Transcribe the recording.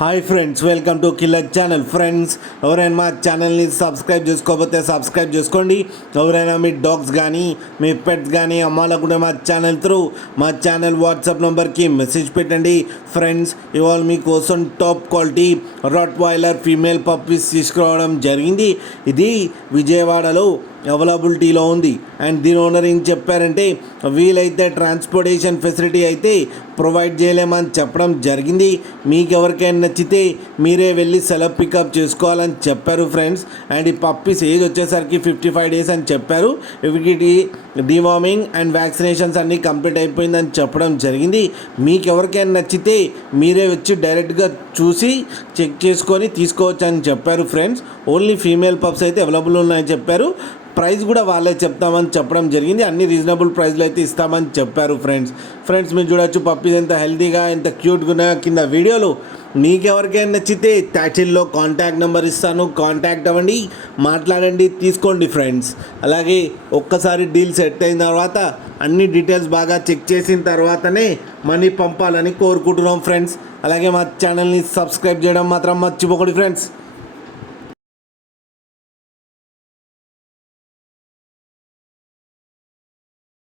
Hi friends, welcome to killer channel. Friends, ఎవరైనా మా ఛానల్ని సబ్స్క్రైబ్ చేసుకోకపోతే సబ్స్క్రైబ్ చేసుకోండి. ఎవరైనా మీ డాగ్స్ కానీ మీ పెట్స్ కానీ అమ్మాలనుకుంటే మా ఛానల్ వాట్సాప్ నెంబర్కి మెసేజ్ పెట్టండి. ఫ్రెండ్స్, ఇవాళ మీకోసం top quality Rottweiler female puppies తీసుకురావడం జరిగింది. ఇది విజయవాడలో అవైలబిలిటీలో ఉంది. అండ్ దీని ఓనర్ ఏం చెప్పారంటే, వీలైతే ట్రాన్స్పోర్టేషన్ ఫెసిలిటీ అయితే ప్రొవైడ్ చేయలేమని చెప్పడం జరిగింది. మీకు ఎవరికైనా నచ్చితే మీరే వెళ్ళి సెలవు పికప్ చేసుకోవాలని చెప్పారు ఫ్రెండ్స్. అండ్ ఈ పప్పీస్ ఏజ్ వచ్చేసరికి 55 days అని చెప్పారు. వీటికి డివార్మింగ్ అండ్ వ్యాక్సినేషన్స్ అన్నీ కంప్లీట్ అయిపోయిందని చెప్పడం జరిగింది. మీకు ఎవరికైనా నచ్చితే మీరే వచ్చి డైరెక్ట్గా చూసి చెక్ చేసుకొని తీసుకోవచ్చు అని చెప్పారు ఫ్రెండ్స్. ఓన్లీ ఫీమేల్ పప్స్ అయితే అవైలబుల్ ఉన్నాయని చెప్పారు. ప్రైస్ కూడా వాళ్ళే చెప్తామని చెప్పడం జరిగింది. అన్ని రీజనబుల్ ప్రైస్లో అయితే ఇస్తామని చెప్పారు ఫ్రెండ్స్ మీరు చూడొచ్చు పప్పీస్ ఎంత హెల్తీగా ఎంత క్యూట్గా ఉన్నాయో కింద వీడియోలో. మీకెవరికైనా నచ్చితే టైటిల్లో కాంటాక్ట్ నెంబర్ ఇస్తాను, కాంటాక్ట్ అవ్వండి, మాట్లాడండి, తీసుకోండి ఫ్రెండ్స్. అలాగే ఒక్కసారి డీల్ సెట్ అయిన తర్వాత అన్ని డీటెయిల్స్ బాగా చెక్ చేసిన తర్వాతనే మనీ పంపాలని కోరుకుంటున్నాం ఫ్రెండ్స్. అలాగే మా ఛానల్ని సబ్స్క్రైబ్ చేయడం మాత్రం మర్చిపోకండి ఫ్రెండ్స్.